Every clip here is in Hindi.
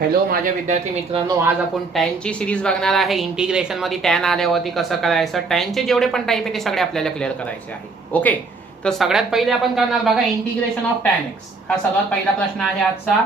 हॅलो माझ्या विद्यार्थी मित्रांनो, आज आपण टॅनची सिरीज बघणार आहे. इंटिग्रेशन मध्ये टॅन आल्यावरती कसं करायचं, टॅनचे जेवढे पण टाईप आहे ते सगळे आपल्याला क्लिअर करायचे आहे. ओके, तर सगळ्यात पहिले आपण करणार बघा इंटिग्रेशन ऑफ टॅन एक्स. हा सर्वात पहिला प्रश्न आहे आजचा,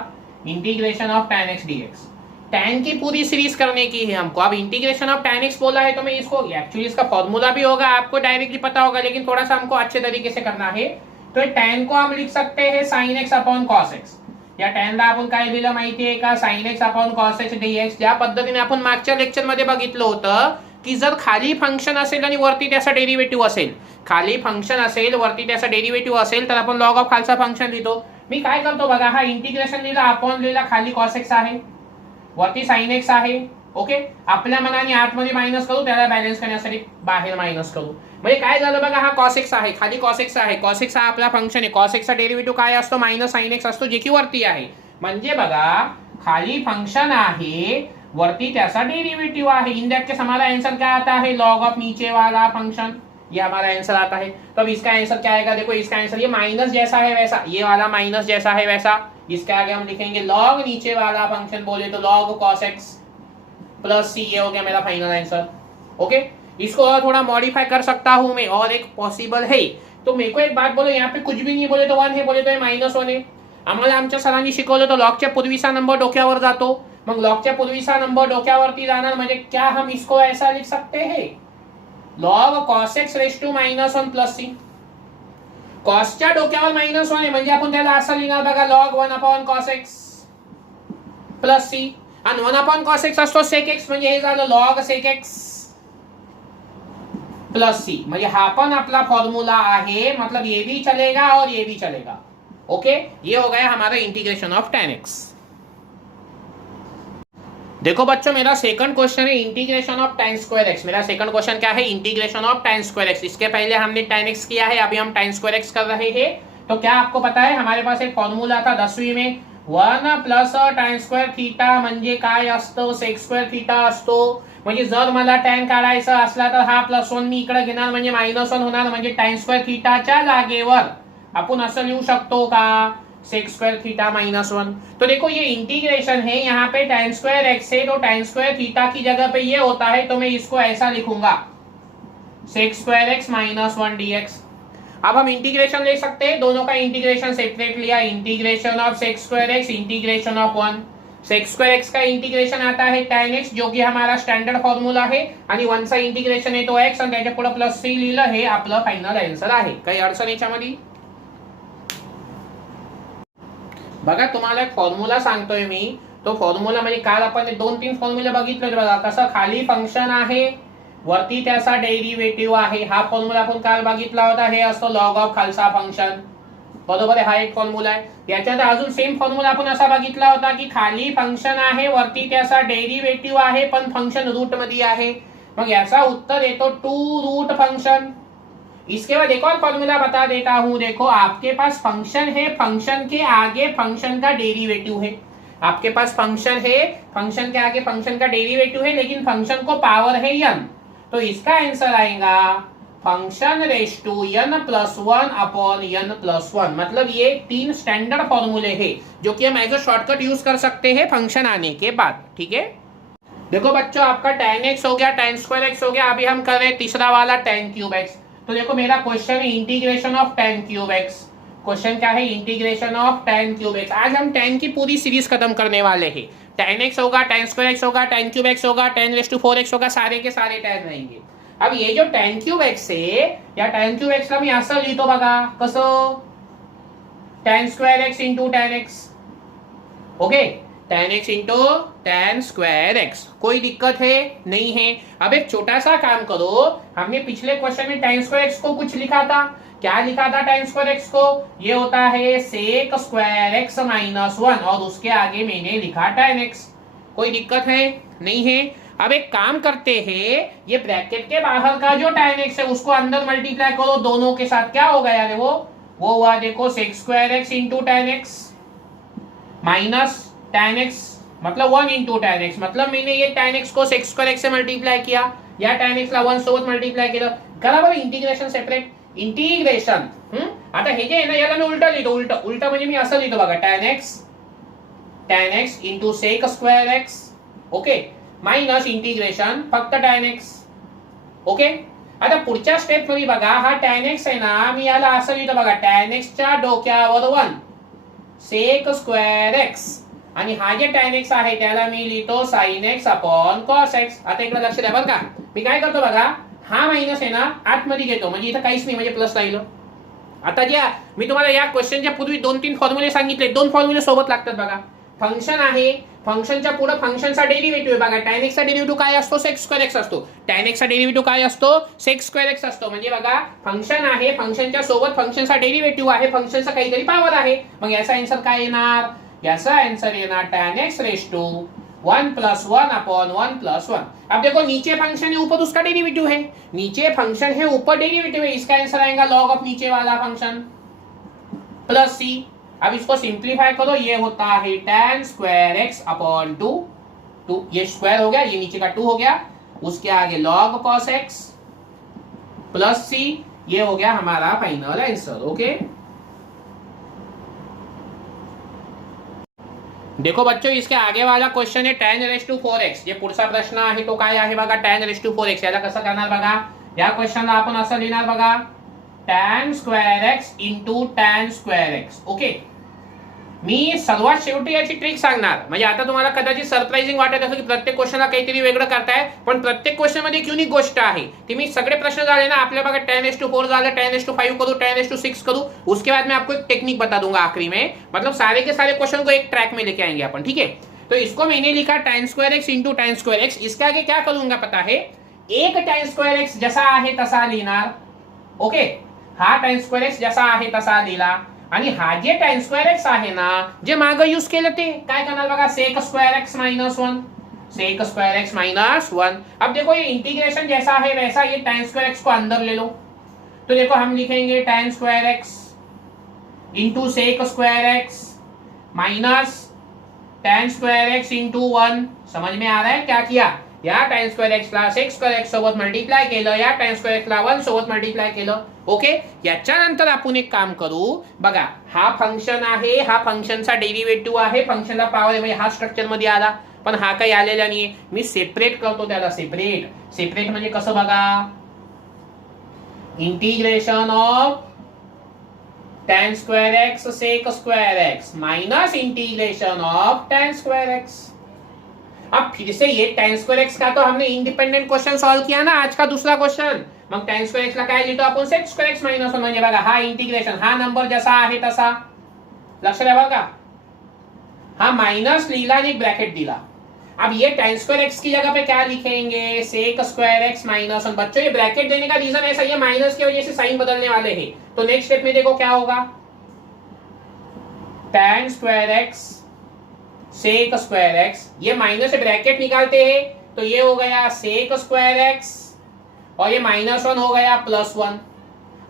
integration of tan x dx. Tan की पूरी सीरीज करने की है हमको. अब इंटीग्रेशन ऑफ टैन एक्स बोला है तो मैं इसको एक्चुअली इसका फॉर्मूला भी होगा, आपको डायरेक्टली पता होगा, लेकिन थोड़ा सा हमको अच्छे तरीके से करना है. तो टैन को हम लिख सकते हैं sine x upon cos x. या टॅनला आपण काय दिलं माहिती आहे का, sine x upon cos x dx. ज्या पद्धतीने आपण मागच्या लेक्चर मध्ये बघितलं होतं की जर खाली फंक्शन असेल आणि वरती त्याचा डेरिव्हेटिव्ह असेल, खाली फंक्शन असेल वरती त्याचा डेरिव्हेटिव्ह असेल तर आपण लॉग ऑफ खालचा फंक्शन लिहितो. मी काय करतो बघा, हा इंटिग्रेशन लिहिला, अपॉन लिहिला, खाली कॉस एक्स आहे, वरती साइन एक्स आहे. ओके, आपल्या मनाने आतमध्ये मायनस करू, त्याला बॅलन्स करण्यासाठी बाहेर मायनस करू. म्हणजे काय झालं बघा, हा कॉस एक्स आहे, खाली कॉस एक्स आहे. कॉस एक्स हा आपला फंक्शन आहे. कॉस एक्सचा डेरिव्हेटिव्ह काय असतो, मायनस साइन एक्स असतो, जे की वरती आहे. म्हणजे बघा, खाली फंक्शन आहे, वरती त्याचा डेरिव्हेटिव्ह आहे. इन दैट केस हमारा आंसर क्या आता है, लॉग ऑफ नीचे वाला फंक्शन. ये हमारा आंसर आता है. तो अब इसका आंसर क्या आएगा, देखो इसका आंसर ये माइनस जैसा है वैसा, ये वाला माइनस जैसा है वैसा. इसके आगे हम लिखेंगे लॉग नीचे वाला फंक्शन, बोले तो log cos x plus c. ये हो गया मेरा फाइनल आंसर. ओके, इसको और थोड़ा मॉडिफाई कर सकता हूं मैं, और एक पॉसिबल है. तो मेरे को एक बात बोलो, यहाँ पे कुछ भी नहीं बोले तो 1 है, बोले तो -1 है. आम्हाला आमच्या सरांनी शिकवलं तो लॉगच्या पूर्वीचा नंबर डोक्यावर जातो. मग लॉगच्या पूर्वीचा नंबर डोक्यावरती जाणार म्हणजे क्या हम इसको ऐसा लिख सकते हैं, log cos x raise to -1 plus c. कॉसच्या डोक्यावर -1 आहे म्हणजे आपण त्याला असं लिहिणार बघा, log 1 upon cos x plus c. आणि 1 अपॉन कॉस एक्स असतो सेक एक्स, म्हणजे हे झालं लॉग सेक एक्स प्लस सी. म्हणजे हा पण आपला फॉर्मूला आहे, मतलब ये भी चलेगा और ये भी चलेगा. ओके, ये हो गया हमारा इंटीग्रेशन ऑफ टैन एक्स. देखो बच्चों, मेरा सेकंड क्वेश्चन है integration of tan square x. मेरा सेकंड क्वेश्चन क्या है, integration of tan square x. इसके पहले हमने टैन एक्स किया है, अभी हम टैन स्क्वायर एक्स कर रहे हैं. तो क्या आपको पता है, हमारे पास एक फॉर्मूला था 10वीं में, 1 प्लस टॅन स्क्वेअर थीटा म्हणजे काय असतं, सेक स्क्वेअर थीटा असतो. म्हणजे जर मला टॅन काढायचा असला तर हा +1 मी इकडे घेणार, म्हणजे -1 होणार. म्हणजे टॅन स्क्वेअर थीटाच्या जागेवर अपन असं लिखू सकतो का, सेक स्क्वायर थीटा -1. तो देखो ये इंटीग्रेशन है, यहाँ पे टैन स्क्वायर एक्स है, तो टैन स्क्वायर थीटा की जगह पे ये होता है, तो मैं इसको ऐसा लिखूंगा, सेक स्क्वायर एक्स -1 dx. अब हम इंटीग्रेशन ले सकते हैं, दोनों का इंटीग्रेशन सेपरेट लिया, integration of sec square x, integration of 1. Sec square x का इंटीग्रेशन आता है टैन एक्स, जो कि हमारा स्टँडर्ड फॉर्म्युला आहे, आणि 1 चा इंटीग्रेशन आहे तो एक्स, आणि त्याच्या पुढे +3 लिहिलं, हे आपलं फायनल आन्सर आहे. काही अडचण याच्यामध्ये बघा, तुम्हाला एक फॉर्म्युला सांगतोय मी. तो फॉर्म्युला म्हणजे काल आपण 2-3 फॉर्म्युले बघितले बघा, कसं खाली फंक्शन आहे, वरती त्याचा डेरिव्हेटिव्ह आहे. हा फॉर्म्युला आपण काल बघितला होता, हे असतो लॉग ऑफ खालचा फंक्शन, बरोबर आहे. हा एक फॉर्म्युला आहे. त्याच्यात अजून सेम फॉर्म्युला आपण असा बघितला होता की खाली फंक्शन आहे, वरती त्याचा डेरिव्हेटिव्ह आहे, पण फंक्शन रूट मध्ये आहे. मग याचा उत्तर येतो 2 रूट फंक्शन. इसके बाद एक और फॉर्मूला बता देता हूं. देखो, आपके पास फंक्शन है, फंक्शन के आगे फंक्शन का डेरिवेटिव है. आपके पास फंक्शन है, फंक्शन के आगे फंक्शन का डेरिवेटिव है, लेकिन फंक्शन को पावर है n. तो इसका आंसर आएगा function raise to n+1 upon n+1. मतलब ये 3 स्टैंडर्ड फॉर्मूले हैं जो कि हम एज अ शॉर्टकट यूज कर सकते हैं फंक्शन आने के बाद. ठीक है, देखो बच्चों, आपका टैन एक्स हो गया, टैन स्क्वायर एक्स हो गया. अभी हम कर रहे हैं तीसरा वाला टैन क्यूब एक्स. तो देखो, मेरा क्वेश्चन है integration of tan cube x. Question क्या है, integration of tan cube x. आज हम टैन की पूरी सीरीज खत्म करने वाले हैं. टैन एक्स होगा, टैन स्क्वायर एक्स होगा, टैन क्यूब एक्स होगा, टैन रेस टू 4x होगा, सारे के सारे टैन रहेंगे. अब ये जो टैन क्यूब एक्स है, या टैन क्यूब एक्सला मी असं लिहितो बघा, कसं, tan square x into tan x. Okay, tan x into tan square x. कोई दिक्कत है नहीं है. अब एक छोटा सा काम करो, हमने पिछले क्वेश्चन में टैन स्क्वायर एक्स को कुछ लिखा था. क्या लिखा था टैन स्क्वायर एक्स को, ये होता है सेक स्क्वायर एक्स -1, और उसके आगे मैंने लिखा टैन एक्स. कोई दिक्कत है नहीं है. अब एक काम करते हैं, ये ब्रैकेट के बाहर का जो टैन एक्स है उसको अंदर मल्टीप्लाई करो दोनों के साथ. क्या हो गया, वो हुआ, देखो, sec square x into tan x minus tan x, मतलब 1 इंटू टैन एक्स. मतलब मैंने ये टैन एक्स को सेक स्क्वायर एक्स से मल्टीप्लाई किया, या टॅन एक्स ला 1 सोबत मल्टीप्लाई केलं. करा बरं, इंटिग्रेशन सेपरेट, इंटिग्रेशन. आता हे जे आहे ना, याला मी उलट लिहितो. उलट म्हणजे मी असं लिहितो बघा, tan tan x into sec square x, okay, minus integration फक्त tan x, ओके. आता पुढच्या स्टेप मध्ये बघा, हा tan x आहे ना, मी याला असं लिहितो बघा, tan x च्या डोक्यावर 1 सेक स्क्वेअर एक्स, आणि हा जे tan x आहे त्याला मी लिहितो sin x अपॉन cos x. आता इकडे लक्ष द्या बरं का, मी काय करतो बघा, हा मायनस आहे ना आतमध्ये घेतो, म्हणजे इथं काहीच नाही, म्हणजे प्लस राहिलं. आता ज्या मी तुम्हाला या क्वेश्चनच्या पूर्वी 2-3 फॉर्म्युले सांगितले, 2 फॉर्म्युले सोबत लागतात बघा. फंक्शन आहे, फंक्शनच्या पुढे फंक्शनचा डेरिव्हेटिव्ह बघा, tan x चा डेरिव्हेटिव्ह काय असतो, sec स्क्वेअर x असतो. tan x चा डेरिव्हेटिव्ह काय असतो, sec स्क्वेअर x असतो. म्हणजे बघा, फंक्शन आहे, फंक्शनच्या सोबत फंक्शनचा डेरिव्हेटिव्ह आहे, फंक्शनचा काहीतरी पॉवर आहे. मग याचा आन्सर काय येणार, याचा आंसर येणार tan x रेस टू 1 + 1 अपॉन 1 + 1. अब देखो नीचे फंक्शन है, ऊपर उसका डेरिवेटिव है, नीचे फंक्शन है, ऊपर डेरिवेटिव है, इसका आंसर आएगा log ऑफ नीचे वाला फंक्शन प्लस c. अब इसको सिंप्लीफाई करो, ये होता है tan स्क्वायर x अपॉन 2, ये स्क्वायर हो गया, ये नीचे का 2 हो गया, उसके आगे log cos x plus c, ये हो गया हमारा फाइनल आंसर, ओके. देखो बच्चों, इसके आगे वाला क्वेश्चन है tan रेस टू 4x. ये पुढचा प्रश्न आहे तो काय आहे बघा, tan रेस टू 4x. याला कसं करणार बघा, या क्वेश्चनला आपण असं लिहिणार बघा, tan square x into tan square x, okay. मी सर्वात शेवटी याची ट्रिक सांगणार, म्हणजे आता तुम्हाला कदाचित सरप्राइजिंग वाटत असेल की प्रत्येक क्वेश्चनला काहीतरी वेगळं करताय, पण प्रत्येक क्वेश्चन मध्ये एक युनिक गोष्ट आहे. ती मी सगळे प्रश्न झाले ना आपल्या बघा, tan रेस टू 4 झालं, tan रेस टू 5 करूँ, tan रेस टू 6 करूँ, उसके बाद मैं आपको एक टेक्निक बता दूंगा आखिरी में, मतलब सारे के सारे क्वेश्चन को एक ट्रैक में लेके आएंगे अपन, ठीक है. तो इसको मैंने लिखा tan square x into tan square x. इसके आगे क्या करूंगा पता है, एक tan स्क्वायर x जसा आहे तसा लिहिणार, ओके. हा tan स्क्वायर x जसा आहे तसा लिहिला, आणि हा जे tan स्क्वायर x आहे ना, जे मागे यूज केलं ते काय करणार बघा, sec square x minus 1, sec square x minus 1. अब देखो ये इंटीग्रेशन जैसा है वैसा ये tan स्क्वायर x को अंदर ले लो, तो देखो हम लिखेंगे tan square x into sec square x minus tan square x into 1. समझ में आ रहा है क्या किया, या tan स्क्वायर x ला sec स्क्वायर x सोबत मल्टिप्लाय केलं, या tan स्क्वायर x ला 1 सोबत मल्टिप्लाय केलं, ओके. याच्यानंतर आपण एक काम करू बघा, हा फंक्शन आहे, हा फंक्शनचा डेरिव्हेटिव्ह आहे, फंक्शनला पॉवर आहे, म्हणजे हा स्ट्रक्चर मध्ये आला, पण हा काही आलेला नाहीये. मी सेपरेट करतो त्याला, सेपरेट म्हणजे कसं बघा, integration of tan square x sec square x minus integration of tan square x. अब फिर से ये tan स्क्वायर x का तो हमने इंडिपेंडेंट क्वेश्चन सॉल्व किया ना, आज का दूसरा क्वेश्चन. मग tan स्क्वायर x ला काय लिहितो आपण, sec स्क्वायर x माइनस 1. म्हणजे बघा, हा इंटिग्रेशन, हा नंबर जसा आहे तसा, लक्ष द्या बघा, हा माइनस लिहिला आणि एक ब्रैकेट दिला. अब ये tan स्क्वायर x की जगह पे क्या लिखेंगे, sec स्क्वायर x माइनस 1. बच्चों ये ब्रैकेट देने का रीजन ऐसा, ये माइनस की वजह से साइन बदलने वाले हैं. तो नेक्स्ट स्टेप में देखो क्या होगा, tan square x sec square x, ये माइनस से ब्रैकेट निकालते हैं तो ये हो गया sec स्क्वायर x, और ये माइनस 1 हो गया प्लस 1.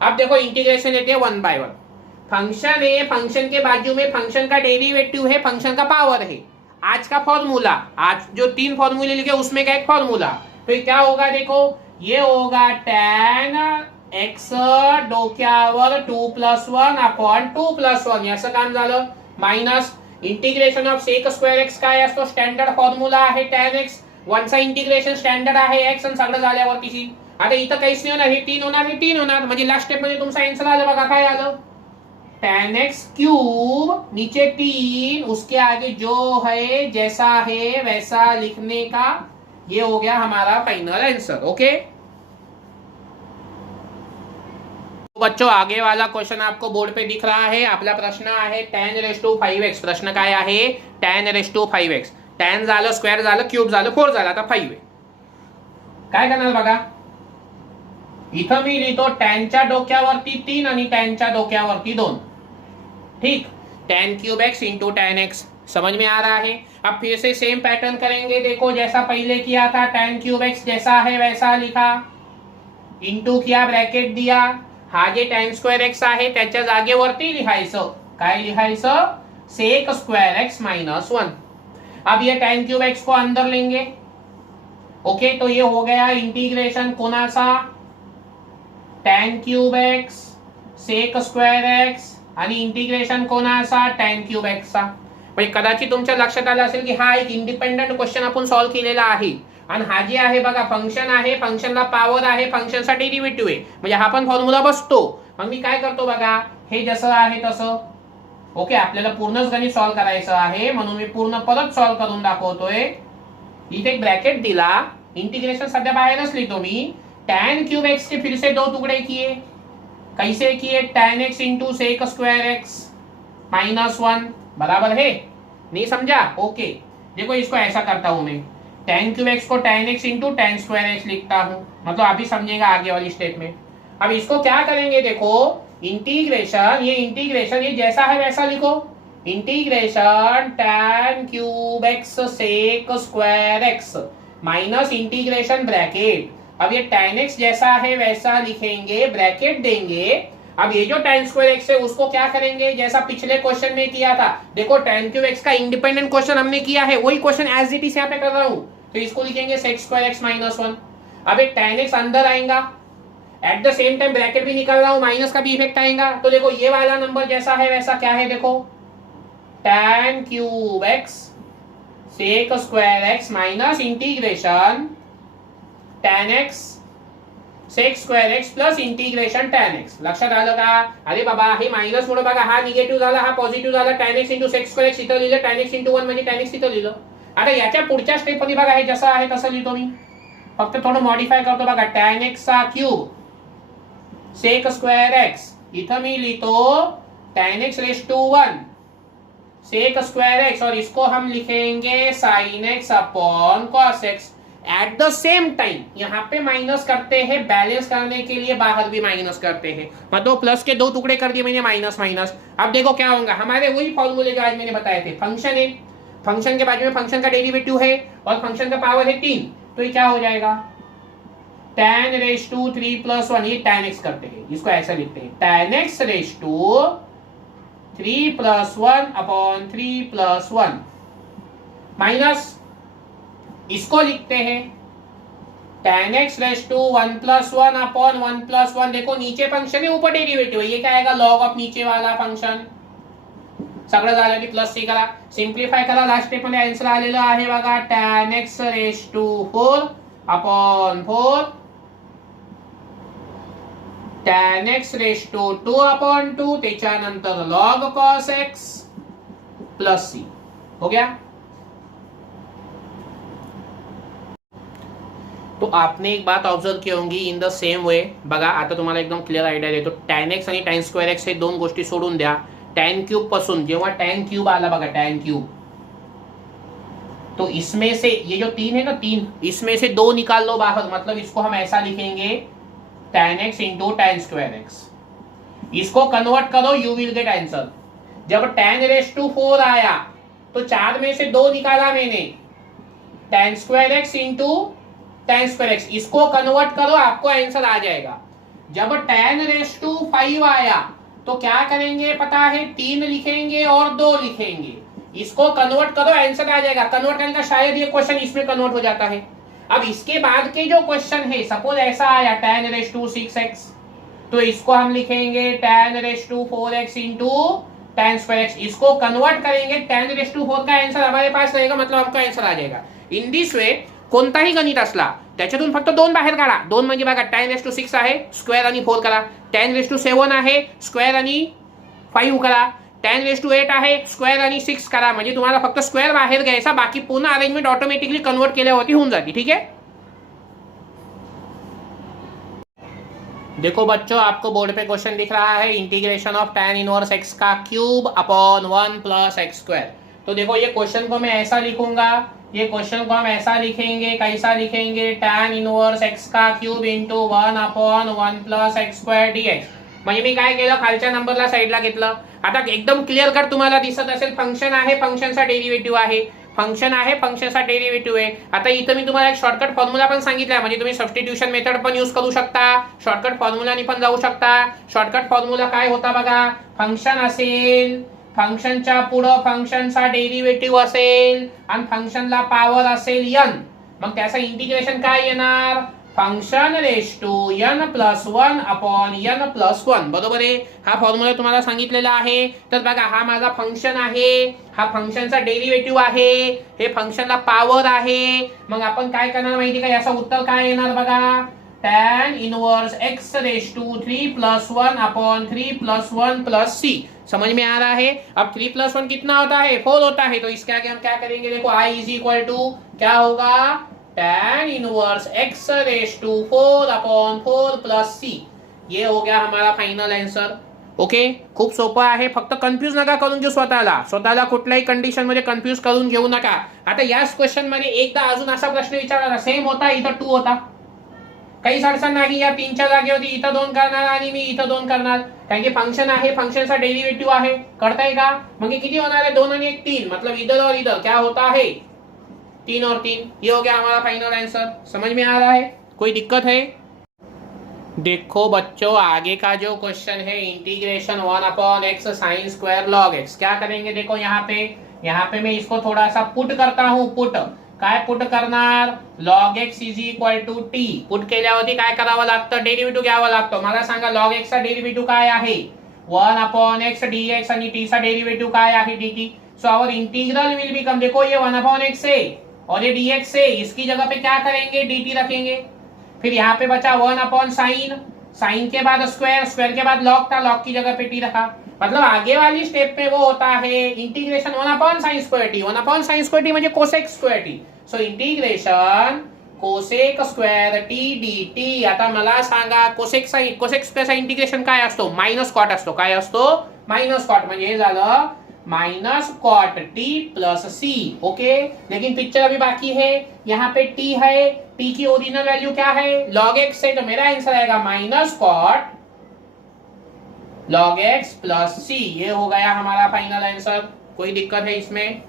अब देखो इंटीग्रेशन लेते हैं 1/1. फंक्शन है, फंक्शन के बाजू में फंक्शन का डेरिवेटिव है, फंक्शन का पावर है. आज का फॉर्मूला, आज जो 3 फॉर्मूले लिखे उसमें का एक फॉर्मूला, तो क्या होगा देखो, ये होगा tan x डोक्यावर 2 + 1 अपॉन 2 + 1, याचं काम झालं, minus integration of sec square x काय असतो, स्टँडर्ड फॉर्म्युला आहे tan x, 1 चा इंटिग्रेशन स्टँडर्ड आहे x, आणि सगळं झाल्यावर किती, आता इथं काहीच नाही होणार, हे 3 होणार, हे 3 होणार, म्हणजे लास्ट स्टेप मध्ये तुमचा आन्सर आलं बघा, काय आलं, tan x क्यूब नीचे 3, उसके आगे जो है जैसा है वैसा लिखने का, ये हो गया हमारा फाइनल आंसर, ओके. बच्चों आगे वाला क्वेश्चन आपको बोर्ड पे दिख रहा है, आपला प्रश्न आहे tan रेस टू 5x. प्रश्न काय आहे, tan raise to 5x. tan झालं, स्क्वेअर झालं, क्यूब झालं, 4 झालं, आता 5 आहे. काय करणार बघा, इथं मी लिहितो tan च्या डोक्यावरती 3 आणि tan च्या डोक्यावरती 2, ठीक. tan cube x into tan x, समझ में आ रहा है. अब फिर से सेम पैटर्न करेंगे, देखो जैसा पहले किया था, tan क्यूब x जैसा है वैसा लिखा, इंटू किया, ब्रॅकेट दिया, हा जे tan स्क्वेअर x आहे त्याच्या जागेवरती लिहायचं, काय लिहायचं, sec स्क्वेअर x माइनस 1. अब ये tan क्यूब x को अंदर लेंगे, ओके. तो ये हो गया इंटीग्रेशन कोणाचा, tan cube x sec square x, आणि इंटिग्रेशन कोणाचा, tan क्यूब x चा. म्हणजे कदाचित तुमच्या लक्षात आलं असेल की हा एक इंडिपेंडंट क्वेश्चन आपण सॉल्व्ह केलेला आहे. आणि हा जे आहे बघा फंक्शन आहे, फंक्शनला पॉवर आहे, फंक्शनचा डेरिव्हेटिव्ह आहे, म्हणजे हा पण फॉर्म्युला बसतो. मग मी काय करतो बघा, हे जसं आहे तसं. ओके, आपल्याला पूर्णच गणित सॉल्व्ह करायचं आहे म्हणून मी पूर्ण परत सॉल्व्ह करून दाखवतोय. इथे एक ब्रॅकेट दिला, इंटीग्रेशन सध्या बाहेरच लिहितो मी. tan क्यूब एक्स के फिर से दो टुकड़े किए. कैसे किए? tan x into sec square x -1 बराबर है. नहीं समझा? ओके, देखो इसको ऐसा करता हूं मैं. tan क्यूब एक्स को tan x into tan square x लिखता हूं, मतलब आप ही समझेगा आगे वाली स्टेप में. अब इसको क्या करेंगे, देखो इंटीग्रेशन, ये जैसा है वैसा लिखो. Integration tan cube x sec square x minus integration bracket. अब ये tan x जैसा है वैसा लिखेंगे, ब्रैकेट देंगे. अब ये जो tan स्क्वायर एक्स है उसको क्या करेंगे, जैसा पिछले क्वेश्चन में किया था. देखो tan क्यूब एक्स का इंडिपेंडेंट क्वेश्चन हमने किया है, वही क्वेश्चन एज इट इज यहाँ पे कर रहा हूं. तो इसको लिखेंगे सेक स्क्वायर एक्स -1. अब एक tan x अंदर आएगा, eight the same time bracket भी निकल रहा हूं, माइनस का भी इफेक्ट आएगा. तो देखो ये वाला नंबर जैसा है वैसा क्या है, देखो tan cube x sec square x minus integration tan x sec square x plus integration tan x. लक्षात आलं का? अरे बाबा हे मायनस मुळे बघा हा निगेटिव्ह झाला, हा पॉझिटिव्ह झाला. tan x into sec square x इथं लिहिलं, tan x इंटू 1 म्हणजे tan x इथं लिहिलं. आता याच्या पुढच्या स्टेप मध्ये बघा हे जसं आहे तसं लिहितो मी, फक्त थोडं मॉडिफाय करतो बघा. tan x चा क्यूब सेक स्क्वायर एक्स, इथं मी लिहितो tan x raise to 1 sec square x, और इसको हम लिखेंगे sin x अपॉन cos x. At the same time यहाँ पे माइनस करते हैं, बैलेंस करने के लिए बाहर भी माइनस करते हैं, मतलब प्लस के 2 टुकड़े कर दिए मैंने, माइनस माइनस. अब देखो क्या होगा, हमारे वही फॉर्मूले जो आज मैंने बताए थे. फंक्शन है, फंक्शन के बाजू में फंक्शन का डेरिवेटिव है और फंक्शन का पावर है 3. तो ये क्या हो जाएगा, tan रेज टू 3 + 1. ये tan x करते हैं, इसको ऐसा लिखते हैं tan x रेज टू 3 + 1 अपॉन 3 + 1 माइनस इसको लिखते हैं tan x रेज टू 1 + 1 अपॉन 1 + 1. देखो नीचे फंक्शन है, ऊपर डेरिवेटिव है, ये क्या आएगा लॉग ऑफ नीचे वाला फंक्शन. सगळं झालं की प्लस सी करा, सिंप्लिफाय करा. लास्ट स्टेप मध्ये आन्सर आलेलं आहे बघा tan x raise to 4 upon 4 tan x raise to 2 upon 2, त्याच्यानंतर log cos x plus C. हो गया. तो आपने एक बात ऑब्झर्व की होगी इन द सेम वे. बघा आता तुम्हाला एकदम क्लिअर आयडिया देतो. tan x आणि tan स्क्वेअर एक्स हे दोन गोष्टी सोडून द्या. tan क्यूब पासून जेव्हा tan क्यूब आला बघा, tan क्यूब, तो इसमें से ये जो 3 है ना, 3 इसमें से 2 निकाल लो बाहर, मतलब इसको हम ऐसा लिखेंगे tan x into tan square x. इसको कन्वर्ट करो, यू विल गेट आंसर. जब tan रेज टू 4 आया तो 4 में से 2 निकाला मैंने, tan square x into tan square x. इसको कन्वर्ट करो, आपको आंसर आ जाएगा. जब tan रेज टू 5 आया तो क्या करेंगे पता है, 3 लिखेंगे और 2 लिखेंगे. इसको कन्वर्ट करो, आंसर आ जाएगा. कन्वर्ट करने का शायद ये क्वेश्चन इसमें कन्वर्ट हो जाता है. अब इसके बाद के जो क्वेश्चन है, सपोज ऐसा आया tan रेज टू 6x, तो इसको हम लिखेंगे tan raise to 4x into tan square x. इसको कन्वर्ट करेंगे, tan रेज टू 4 का आंसर हमारे पास रहेगा, मतलब आपका आंसर आ जाएगा. इन दिस वे कोणताही गणित असला त्याच्यातून फक्त 2 बाहेर काढा. 2 म्हणजे बघा tan रेज टू 6 आहे, स्क्वेअर आणि 4 करा. tan रेज टू 7 आहे, स्क्वेअर आणि 5 करा. tan रेज टू 8 आहे, स्क्वेअर आणि 6 करा. म्हणजे तुम्हाला फक्त स्क्वेअर बाहेर घ्यायचा, बाकी पूर्ण अरेंजमेंट ऑटोमॅटिकली कन्वर्ट केल्यावरती होऊन जाती. ठीक है. देखो बच्चों, आपको बोर्ड पे क्वेश्चन दिख रहा है, integration of tan inverse x का क्यूब अपॉन 1 + x स्क्वायर. तो देखो ये क्वेश्चन को मैं ऐसा लिखूंगा, ये क्वेश्चन को हम ऐसा लिखेंगे, कैसा लिखेंगे, tan इनवर्स x का क्यूब इंटू 1 अपॉन 1 + x स्क्वेअर dx. म्हणजे मी काय केलं, खालच्या नंबरला साईडला घेतलं. आता एकदम क्लिअर कट तुम्हाला दिसत असेल, फंक्शन आहे, फंक्शनचा डेरिव्हेटिव्ह आहे, फंक्शन आहे, फंक्शनचा डेरिव्हेटिव्ह आहे. आता इथं मी तुम्हाला एक शॉर्टकट फॉर्म्युला पण सांगितला, म्हणजे तुम्ही सबस्टिट्यूशन मेथड पण यूज करू शकता, शॉर्टकट फॉर्म्युलानी पण जाऊ शकता. शॉर्टकट फॉर्म्युला काय होता बघा, फंक्शन असेल, फंक्शनच्या पुढं फंक्शनचा डेरिव्हेटिव्ह असेल आणि फंक्शनला पॉवर असेल n, मग त्याचं इंटिग्रेशन काय येणार, function raise to n+1 upon n+1, बरोबर आहे. हा फॉर्म्युला तुम्हाला सांगितलेला आहे. तर बघा हा माझा फंक्शन आहे, हा फंक्शनचा डेरिव्हेटिव्ह आहे, हे फंक्शनला पॉवर आहे. मग आपण काय करणार माहिती का, याचं उत्तर काय येणार बघा, tan inverse x raise to 3+1 upon 3+1 plus c. समझ में आ रहा है. अब 3+1 कितना होता है, 4 होता है. तो इसके आगे हम क्या करेंगे, देखो i इज इक्वल टू क्या होगा, tan inverse x raise to 4 upon 4 plus c. ये हो गया हमारा फाइनल आंसर. ओके, खूप सोपं आहे. फक्त कन्फ्यूज नका करून घेऊ स्वतःला कुठल्याही कंडिशन मध्ये कन्फ्यूज करून घेऊ नका. आता याच क्वेश्चन मध्ये एकदा अजून असा प्रश्न विचारला, सेम होता, इथं 2 होता, काहीच अडचण नाही. या 3च्या जागेवरती इथं 2 करणार आणि मी इथं 2 करणार, कारण की फंक्शन आहे, फंक्शनचा डेरिव्हेटिव्ह आहे. कळताय का. मग किती होणार है, 2 आणि 1 3, मतलब इधर और इधर क्या होता है, 3 और 3. ये हो गया हमारा फाइनल आंसर. समझ में आ रहा है, कोई दिक्कत है. देखो बच्चों, आगे का जो क्वेश्चन है integration 1/x sine square log x, क्या करेंगे, देखो यहाँ पे मैं इसको थोड़ा सा पुट करता हूँ. काय पुट करणार, log x is equal to T. Put केल्यावरती काय करावं लागतं, डेरिव्हेटिव्ह घ्यावं लागतं. मला सांगा log x चा डेरिव्हेटिव्ह काय आहे, 1/x dx आणि t चा डेरिव्हेटिव्ह काय आहे dt. So our integral will become, देखो ये 1/x है और ये dx है, इसकी जगह पे क्या करेंगे, dt रखेंगे. फिर यहाँ पे बचा 1/sin, साइन के बाद स्क्वायर, स्क्वायर के बाद लॉग था, लॉग की जगह पे टी रखा. मतलब आगे वाली स्टेप पे वो होता है इंटीग्रेशन 1/sin²t. 1/sin² म्हणजे cosec²t. So integration cosec² dt. आता मला सांगा cosec² इंटिग्रेशन काय असतो, मायनस कॉट असतो. काय असतो, मायनस कॉट. म्हणजे हे झालं माइनस कॉट टी प्लस सी. ओके, लेकिन पिक्चर अभी बाकी है. यहाँ पे टी है, टी की ओरिजिनल वैल्यू क्या है, log x है. तो मेरा आंसर आएगा minus cot log x plus c. ये हो गया हमारा फाइनल आंसर. कोई दिक्कत है इसमें.